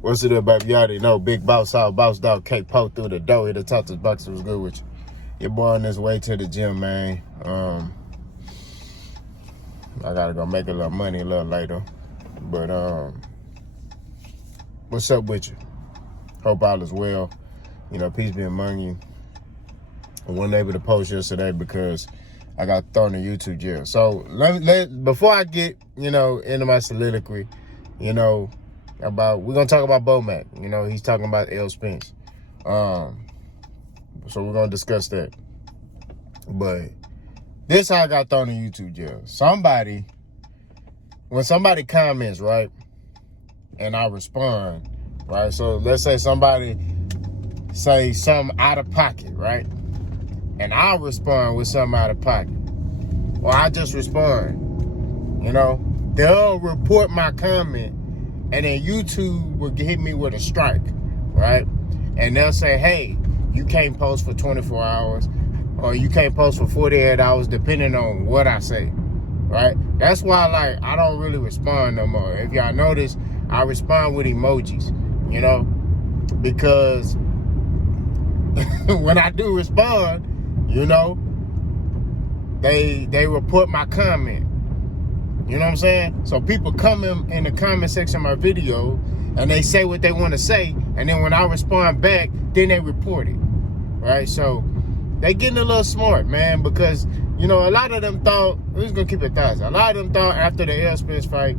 What's it up, baby? You already know. Big Boss out, Boss Dog, K-Po through the door. Here to talk to Bucks. Was good with you. Your boy on his way to the gym, man. I gotta go make a little money a little later. But what's up with you? Hope all is well. You know, peace be among you. I wasn't able to post yesterday because I got thrown in YouTube jail. So before I get, into my soliloquy, we're gonna talk about BOMAC. He's talking about Errol Spence. So we're gonna discuss that. But this how I got thrown in YouTube jail. When somebody comments, right, and I respond, right? So let's say somebody say something out of pocket, right? And I'll respond with something out of pocket. Or I just respond. They'll report my comment, and then YouTube will hit me with a strike, right? And they'll say, hey, you can't post for 24 hours, or you can't post for 48 hours, depending on what I say, right? That's why, I don't really respond no more. If y'all notice, I respond with emojis, because when I do respond, they report my comment. You know what I'm saying? So people come in the comment section of my video and they say what they want to say, and then when I respond back, then they report it, right? So they getting a little smart, man, because, a lot of them thought, we're just going to keep it 1,000. A lot of them thought after the Errol Spence fight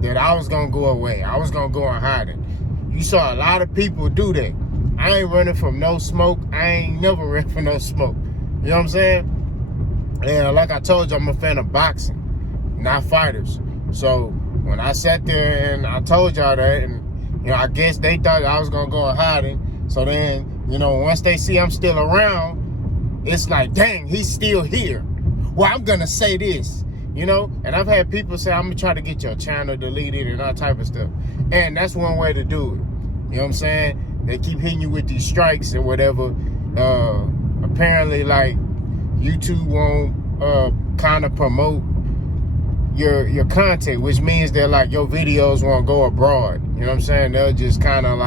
that I was going to go away. I was going to go on hiding. You saw a lot of people do that. I ain't running from no smoke. I ain't never ran from no smoke. You know what I'm saying? And like I told you, I'm a fan of boxing, not fighters. So when I sat there and I told y'all that, and I guess they thought I was gonna go in hiding. So then, once they see I'm still around, it's like, dang, he's still here. Well, I'm gonna say this, And I've had people say, I'm gonna try to get your channel deleted and all type of stuff. And that's one way to do it. You know what I'm saying? They keep hitting you with these strikes or whatever. Apparently, YouTube won't kind of promote your content, which means that your videos won't go abroad. You know what I'm saying? They'll just kind of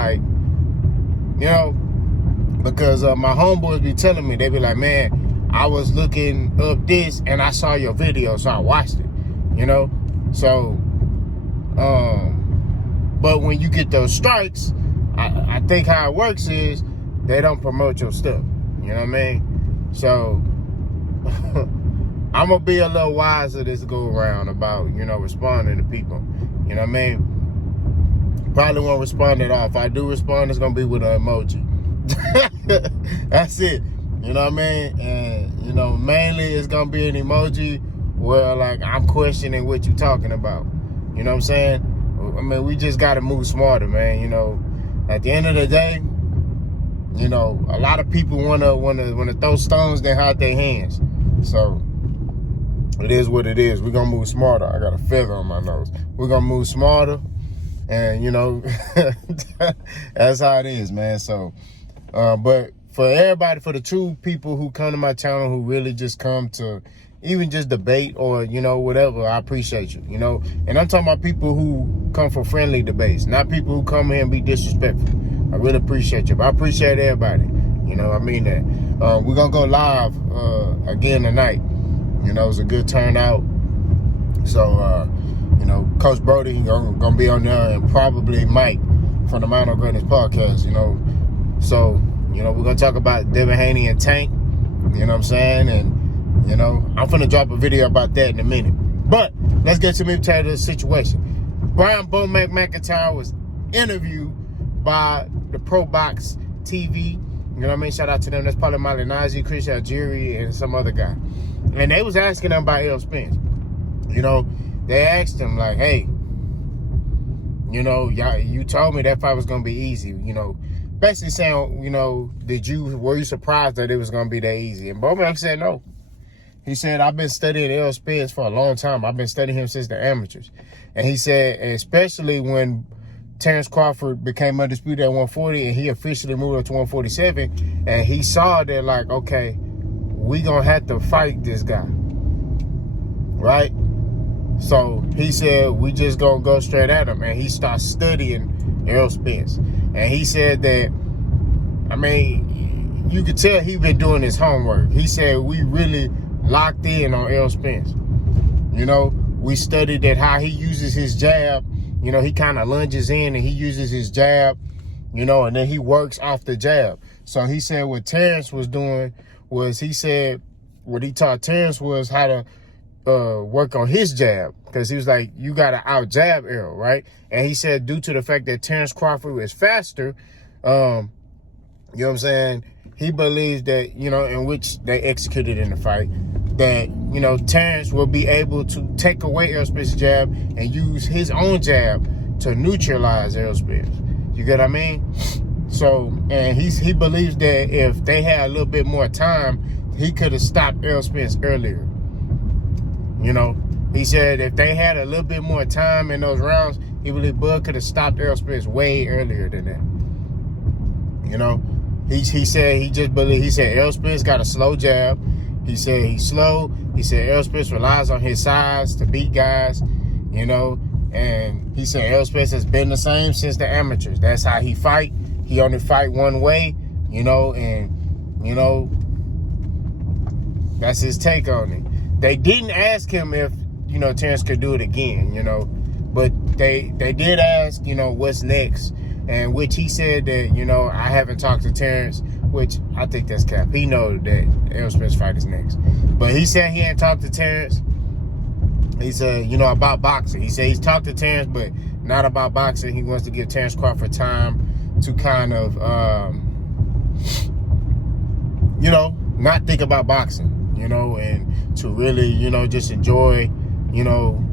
because my homeboys be telling me, they be like, man, I was looking up this and I saw your video, so I watched it. So but when you get those strikes, I think how it works is they don't promote your stuff. You know what I mean? So I'm gonna be a little wiser this go around about, responding to people. You know what I mean? Probably won't respond at all. If I do respond, it's gonna be with an emoji. That's it. You know what I mean? And mainly it's gonna be an emoji where I'm questioning what you're talking about. You know what I'm saying? I mean, we just gotta move smarter, man. At the end of the day, a lot of people wanna throw stones, they hide their hands. So it is what it is. We're gonna move smarter. I got a feather on my nose. We're gonna move smarter, and that's how it is, man. So but for everybody, for the true people who come to my channel, who really just come to even just debate or whatever, I appreciate you. And I'm talking about people who come for friendly debates, not people who come here and be disrespectful. I really appreciate you, but I appreciate everybody. I mean that. We're gonna go live again tonight. It was a good turnout. So Coach Brody gonna be on there, and probably Mike from the Mountain Greatness podcast. So we're gonna talk about Devin Haney and Tank. You know what I'm saying? And I'm finna drop a video about that in a minute. But let's get to the situation. Brian BOMAC McIntyre was interviewed by the Pro Box TV. You know what I mean? Shout out to them. That's probably Malinazi, Chris Algieri, and some other guy. And they was asking him about Errol Spence. They asked him hey, you told me that fight was gonna be easy. Basically saying, were you surprised that it was gonna be that easy? And BOMAC said no. He said, I've been studying Errol Spence for a long time. I've been studying him since the amateurs. And he said, especially when Terrence Crawford became undisputed at 140 and he officially moved up to 147, and he saw that okay, we gonna have to fight this guy, right? So he said, we just gonna go straight at him. And he started studying Errol Spence. And he said that, I mean, you could tell he been doing his homework. He said, we really locked in on Errol Spence. You know, we studied that how he uses his jab. You know, he kind of lunges in and he uses his jab, you know, and then he works off the jab. So he said what Terrence was doing was, he said what he taught Terrence was how to work on his jab, because he was like, you got to out jab Errol, right? And he said due to the fact that Terrence Crawford is faster, you know what I'm saying, he believes that, you know, in which they executed in the fight, that, you know, Terrence will be able to take away Errol Spence's jab and use his own jab to neutralize Errol Spence. You get what I mean? So, and he believes that if they had a little bit more time, he could have stopped Errol Spence earlier. You know, he said if they had a little bit more time in those rounds, he believed Bud could have stopped Errol Spence way earlier than that. You know, he said he just believed, he said Errol Spence got a slow jab. He said he's slow. He said Errol Spence relies on his size to beat guys, you know. And he said Errol Spence has been the same since the amateurs. That's how he fight. He only fight one way, you know, and, you know, that's his take on it. They didn't ask him if, you know, Terrence could do it again, you know, but they did ask, you know, what's next, and which he said that, you know, I haven't talked to Terrence, which I think that's cap. He knows that Errol Spence fight is next, but he said he ain't talked to Terrence. He said, you know, about boxing. He said he's talked to Terrence, but not about boxing. He wants to give Terrence Crawford time to kind of, you know, not think about boxing, you know, and to really, you know, just enjoy, you know,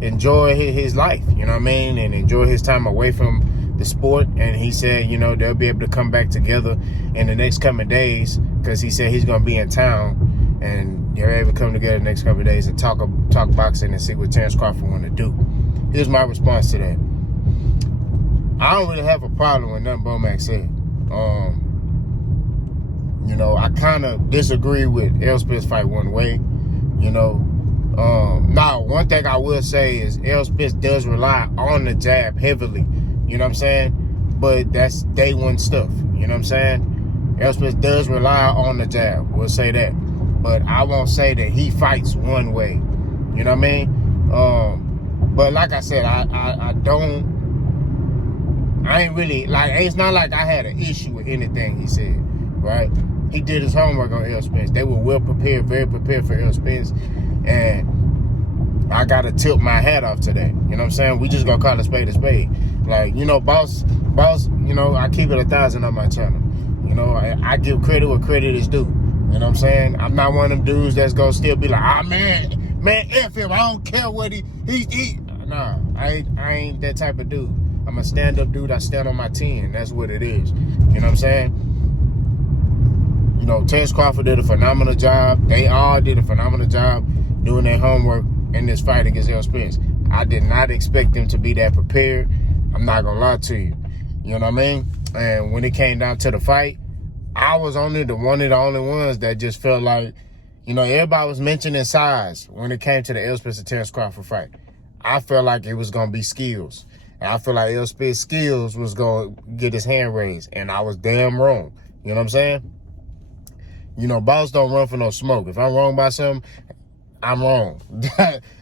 enjoy his life, you know what I mean, and enjoy his time away from the sport. And he said, you know, they'll be able to come back together in the next coming days, because he said he's going to be in town, and they're able to come together the next couple of days and talk boxing and see what Terrence Crawford want to do. Here's my response to that. I don't really have a problem with nothing BOMAC said. You know, I kind of disagree with Errol Spence fight one way, you know. Now, one thing I will say is Errol Spence does rely on the jab heavily, you know what I'm saying? But that's day one stuff, you know what I'm saying? Errol Spence does rely on the jab, we'll say that. But I won't say that he fights one way, you know what I mean? But like I said, I ain't really, like, it's not like I had an issue with anything he said, right? He did his homework on Errol Spence. They were well prepared, very prepared for Errol Spence. And I got to tilt my hat off to that. You know what I'm saying? We just gonna call a spade a spade. Like, you know, boss, you know, I keep it 1,000 on my channel. You know, I give credit where credit is due. You know what I'm saying? I'm not one of them dudes that's gonna still be like, ah, man, F him. I don't care what he. Nah, I ain't that type of dude. I'm a stand-up dude. I stand on my 10. That's what it is. You know what I'm saying? You know, Terrence Crawford did a phenomenal job. They all did a phenomenal job doing their homework in this fight against Errol Spence. I did not expect them to be that prepared. I'm not going to lie to you. You know what I mean? And when it came down to the fight, I was only one of the only ones that just felt like, you know, everybody was mentioning size when it came to the Errol Spence and Terrence Crawford fight. I felt like it was going to be skills. And I feel like Errol Spence's skills was going to get his hand raised. And I was damn wrong. You know what I'm saying? You know, boss don't run for no smoke. If I'm wrong about something, I'm wrong.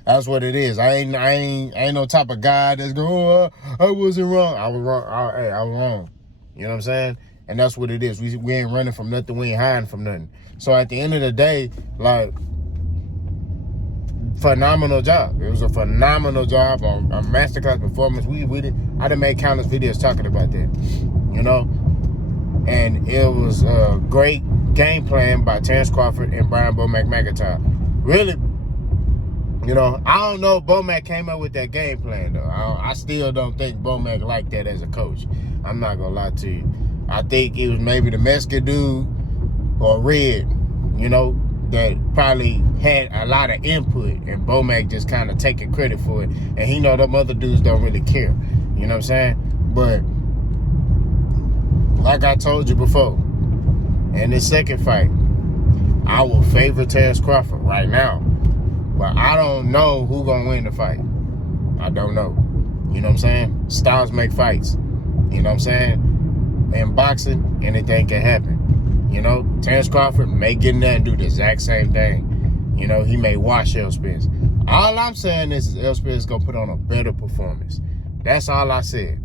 That's what it is. I ain't no type of guy that's going, oh, I wasn't wrong. I was wrong. I was wrong. You know what I'm saying? And that's what it is. We ain't running from nothing. We ain't hiding from nothing. So at the end of the day, like, phenomenal job. It was a phenomenal job on a masterclass performance. I done made countless videos talking about that. You know? And it was a great game plan by Terrence Crawford and Brian BOMAC McIntyre. Really, you know, I don't know if BOMAC came up with that game plan, though. I still don't think BOMAC liked that as a coach. I'm not going to lie to you. I think it was maybe the Mexican dude or Red, you know, that probably had a lot of input, and BOMAC just kind of taking credit for it. And he know them other dudes don't really care. You know what I'm saying? But like I told you before, in this second fight, I will favor Terrence Crawford right now. But I don't know who gonna win the fight. I don't know. You know what I'm saying? Styles make fights. You know what I'm saying? In boxing, anything can happen. You know, Terrence Crawford may get in there and do the exact same thing. You know, he may wash Errol Spence. All I'm saying is Errol Spence is going to put on a better performance. That's all I said.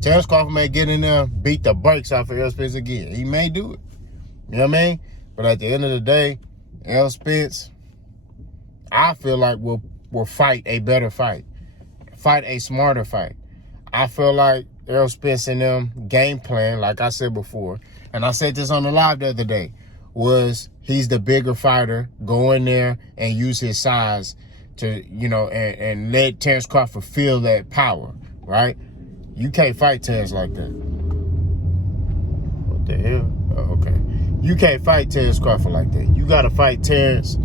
Terrence Crawford may get in there, beat the brakes off of Errol Spence again. He may do it. You know what I mean? But at the end of the day, Errol Spence, I feel like will fight a better fight. Fight a smarter fight. I feel like Errol Spence and them game plan, like I said before, and I said this on the live the other day, was he's the bigger fighter, go in there and use his size to, you know, and let Terrence Crawford feel that power, right? You can't fight Terrence like that. What the hell? Oh, okay. You can't fight Terrence Crawford like that. You gotta fight Terrence,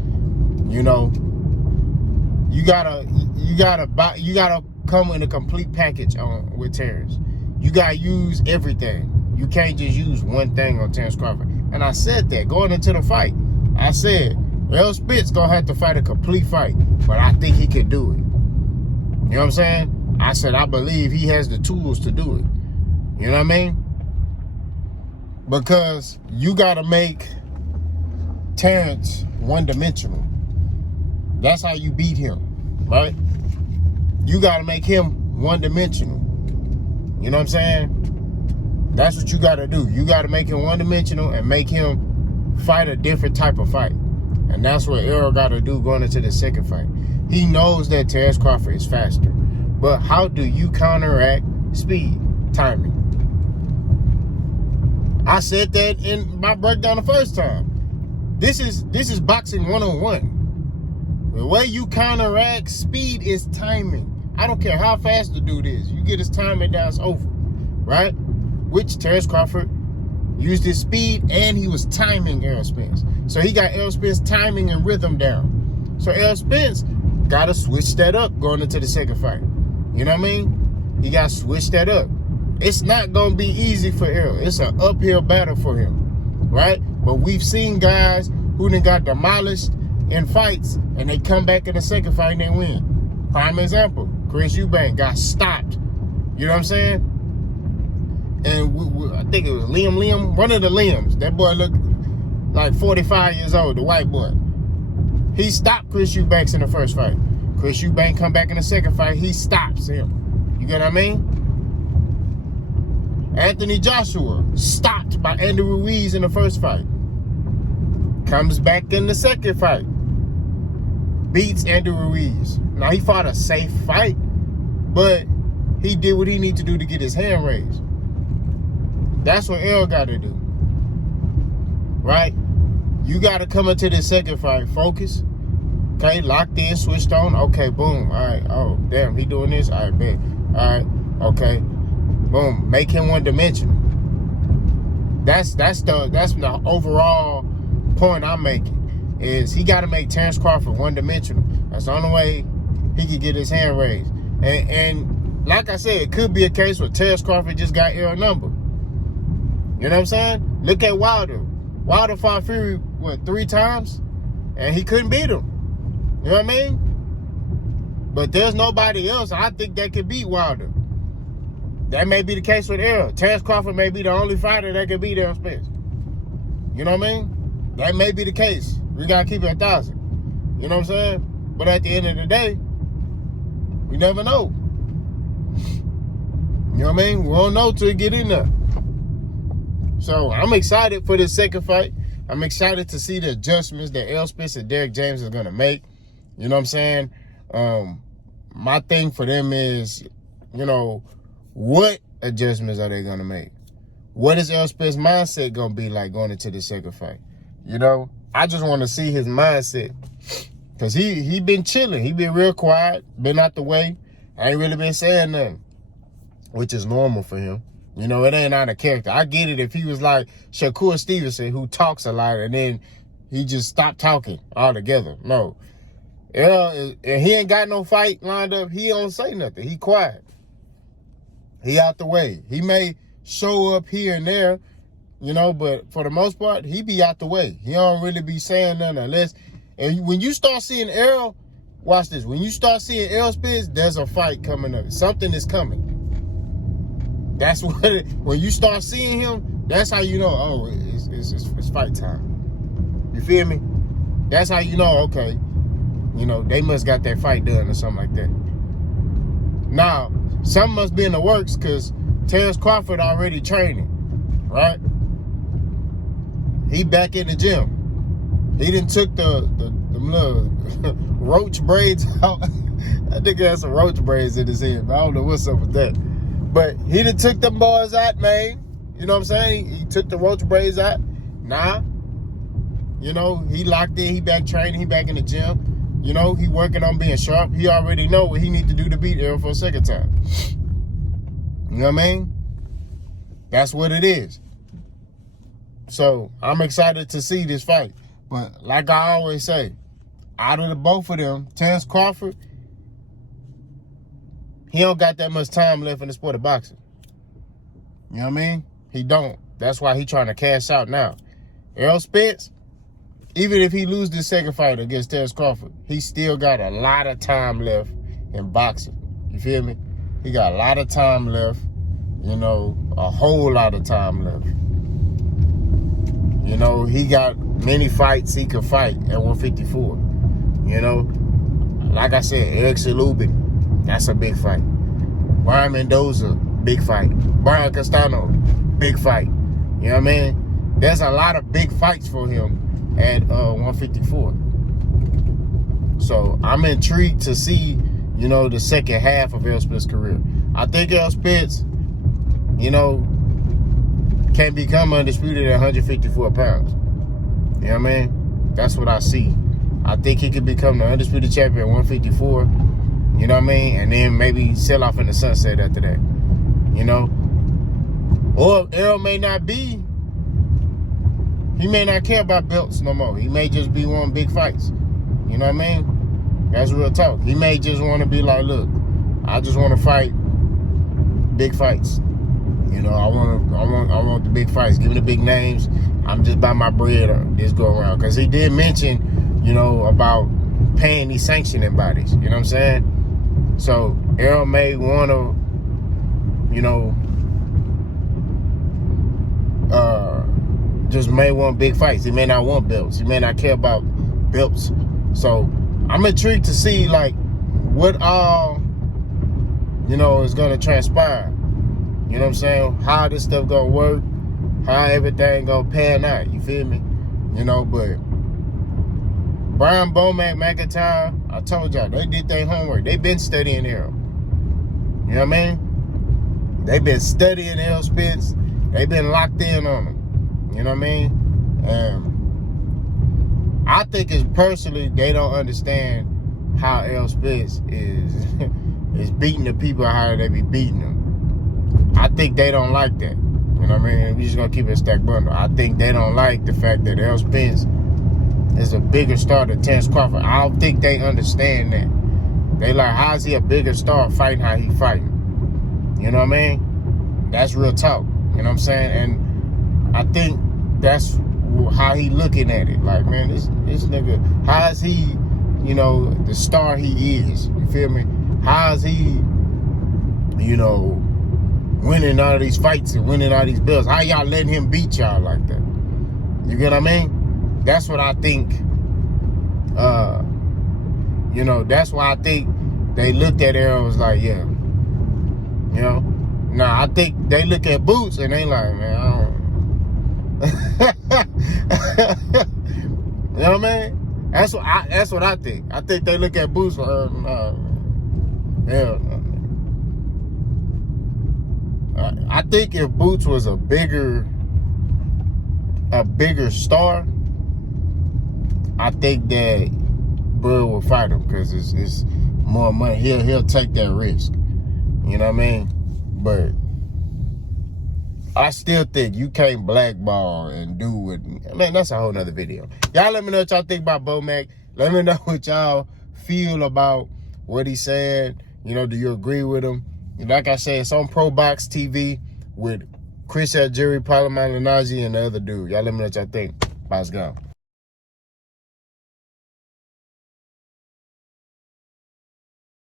you know. You gotta come in a complete package with Terrence. You gotta use everything. You can't just use one thing on Terrence Crawford. And I said that going into the fight. I said, Errol Spence gonna have to fight a complete fight, but I think he can do it. You know what I'm saying? I said, I believe he has the tools to do it. You know what I mean? Because you gotta make Terrence one-dimensional. That's how you beat him, right? You gotta make him one-dimensional. You know what I'm saying? That's what you gotta do. You gotta make him one-dimensional and make him fight a different type of fight. And that's what Errol gotta do going into the second fight. He knows that Terrence Crawford is faster. But how do you counteract speed, timing? I said that in my breakdown the first time. This is boxing 101. The way you counteract speed is timing. I don't care how fast the dude is. You get his timing down, it's over, right? Which Terrence Crawford used his speed and he was timing Errol Spence. So he got Errol Spence timing and rhythm down. So Errol Spence got to switch that up going into the second fight. You know what I mean? He got to switch that up. It's not going to be easy for Errol. It's an uphill battle for him, right? But we've seen guys who done got demolished in fights and they come back in the second fight and they win. Prime example, Chris Eubank got stopped. You know what I'm saying? And I think it was Liam, one of the Liams. That boy looked like 45 years old, the white boy. He stopped Chris Eubanks in the first fight. Chris Eubank come back in the second fight, he stops him. You get what I mean? Anthony Joshua stopped by Andy Ruiz in the first fight. Comes back in the second fight. Beats Andy Ruiz. Now, he fought a safe fight, but he did what he needed to do to get his hand raised. That's what Errol got to do, right? You got to come into this second fight, focus, okay, locked in, switched on, okay, boom, all right, oh, damn, he doing this, all right, bet, all right, okay, boom, make him one-dimensional. That's the overall point I'm making, is he got to make Terrence Crawford one-dimensional. That's the only way he could get his hand raised. And like I said, it could be a case where Terrence Crawford just got Errol number. You know what I'm saying? Look at Wilder. Wilder fought Fury, 3 times? And he couldn't beat him. You know what I mean? But there's nobody else I think that could beat Wilder. That may be the case with Errol. Terrence Crawford may be the only fighter that can beat Errol Spence. You know what I mean? That may be the case. We got to keep it 1,000. You know what I'm saying? But at the end of the day, we never know. You know what I mean? We don't know till we get in there. So I'm excited for this second fight. I'm excited to see the adjustments that Errol Spence and Derrick James is going to make. You know what I'm saying? My thing for them is, you know, what adjustments are they going to make? What is Errol Spence's mindset going to be like going into the second fight? You know, I just want to see his mindset. Because he been chilling. He been real quiet, been out the way. I ain't really been saying nothing, which is normal for him. You know, it ain't out of character. I get it if he was like Shakur Stevenson, who talks a lot, and then he just stopped talking altogether. No. Errol, and he ain't got no fight lined up. He don't say nothing. He quiet. He out the way. He may show up here and there, you know, but for the most part, he be out the way. He don't really be saying nothing unless And when you start seeing Errol, watch this. When you start seeing Errol Spence, there's a fight coming up. Something is coming. That's what. When you start seeing him, that's how you know. Oh, it's fight time. You feel me? That's how you know. Okay, you know they must got that fight done or something like that. Now, something must be in the works because Terrence Crawford already training, right? He back in the gym. He done took the little roach braids out. I think he has some roach braids in his head, but I don't know what's up with that. But he done took them boys out, man. You know what I'm saying? He took the roach braids out. Now, you know, he locked in. He back training. He back in the gym. You know, he working on being sharp. He already know what he need to do to beat Errol for a second time. You know what I mean? That's what it is. So, I'm excited to see this fight. But like I always say, out of the both of them, Terrence Crawford, he don't got that much time left in the sport of boxing. You know what I mean? He don't. That's why he trying to cash out now. Errol Spence, even if he lose this second fight against Terrence Crawford, he still got a lot of time left in boxing. You feel me? He got a lot of time left. You know, a whole lot of time left. You know, he got many fights he could fight at 154. You know, like I said, Eric Lubin, that's a big fight. Brian Mendoza, big fight. Brian Castano, big fight. You know what I mean? There's a lot of big fights for him at 154. So I'm intrigued to see, you know, the second half of Errol Spence's career. I think Errol Spence, you know, can become undisputed at 154 pounds. You know what I mean? That's what I see. I think he could become the undisputed champion at 154. You know what I mean? And then maybe sell off in the sunset after that. You know? Or Errol may not be. He may not care about belts no more. He may just be wanting big fights. You know what I mean? That's real talk. He may just want to be like, look, I just want to fight big fights. You know, I want the big fights. Give me the big names. I'm just by my bread this go around. Because he did mention, you know, about paying these sanctioning bodies. You know what I'm saying? So Errol may want to, you know, just may want big fights. He may not want belts. He may not care about belts. So I'm intrigued to see like what all, you know, is gonna transpire. You know what I'm saying? How this stuff gonna work, how everything gonna pan out. You feel me? You know, but Brian BOMAC McIntyre, I told y'all, they did their homework. They been studying Errol. You know what I mean? They been studying Errol Spence. They been locked in on him. You know what I mean? I think it's personally they don't understand how Errol Spence is beating the people how they be beating them. I think they don't like that. You know what I mean? We just gonna keep it a stack bundle. I think they don't like the fact that Errol Spence is a bigger star than Terrence Crawford. I don't think they understand that. They like, how is he a bigger star fighting how he fighting? You know what I mean? That's real talk. You know what I'm saying? And I think that's how he looking at it. Like, man, this nigga, how is he, you know, the star he is? You feel me? How is he, you know, winning all these fights and winning all these belts? How y'all letting him beat y'all like that? You get what I mean? That's what I think. You know, that's why I think they looked at Errol and was like, yeah. You know? Nah, I think they look at Boots and they like, man, I don't. You know what I mean? That's what I think. I think they look at Boots for hell no. I think if Boots was a bigger star, I think that Bud will fight him because it's more money. He'll take that risk. You know what I mean? But I still think you can't blackball and do what. Man, that's a whole nother video. Y'all let me know what y'all think about BOMAC. Let me know what y'all feel about what he said. You know, do you agree with him? Like I said, it's on Pro Box TV with Chris Algieri, Paolo Malignaggi, and the other dude. Y'all let me know what y'all think. Bye, let's go.